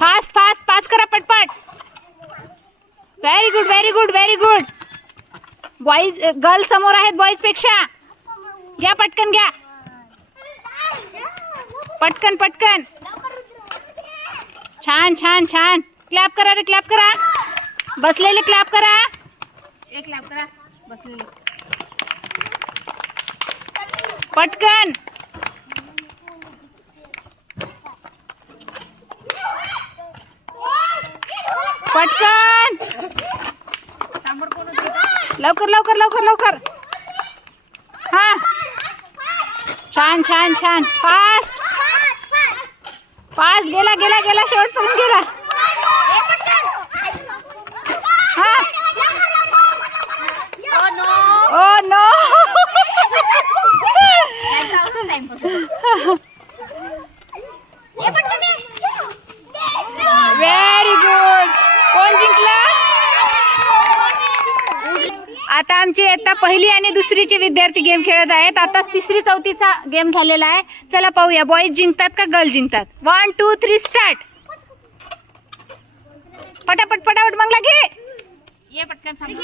Fast fast pass करा पटपट। Very good very good very good boys girl समोर आहेत बॉईज पेक्षा. घ्या पटकन घ्या. पटकन पटकन. छान छान छान. क्लॅप करा रे क्लॅप करा. बसलेले क्लॅप करा. एक लॅप करा. बसलेले. पटकन. पटकन. लवकर लवकर लवकर लवकर. हा. छान छान छान. फास्ट फास्ट गेला गेला गेला. शेवटपर्यंत गेला. हा. ओ नो व्हेरी गुड कोण जिंकला आता आमची आता पहिली आणि दुसरीचे विद्यार्थी गेम खेळत आहेत. आता तिसरी चौथीचा गेम झालेला आहे. चला पाहूया. बॉईज जिंकतात का गर्ल जिंकतात? वन टू थ्री स्टार्ट पटापट पटापट मंगला घे. ये पटकन समोर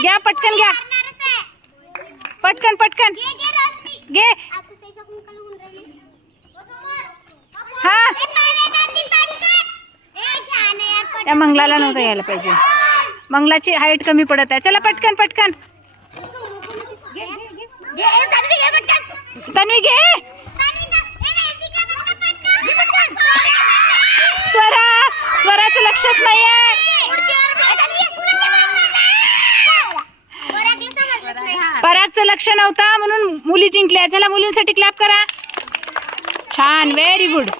घ्या पटकन घ्या. पटकन पटकन. घे हा त्या मंगलाला नव्हतं यायला पाहिजे. मंगलाची हाईट कमी पडत आहे. चला पटकन पटकन. तन्वी घे. स्वरा स्वराचं लक्षच नाही आहे परागचं लक्ष नव्हतं म्हणून मुली जिंकल्या. चला मुलींसाठी क्लॅप करा. छान व्हेरी गुड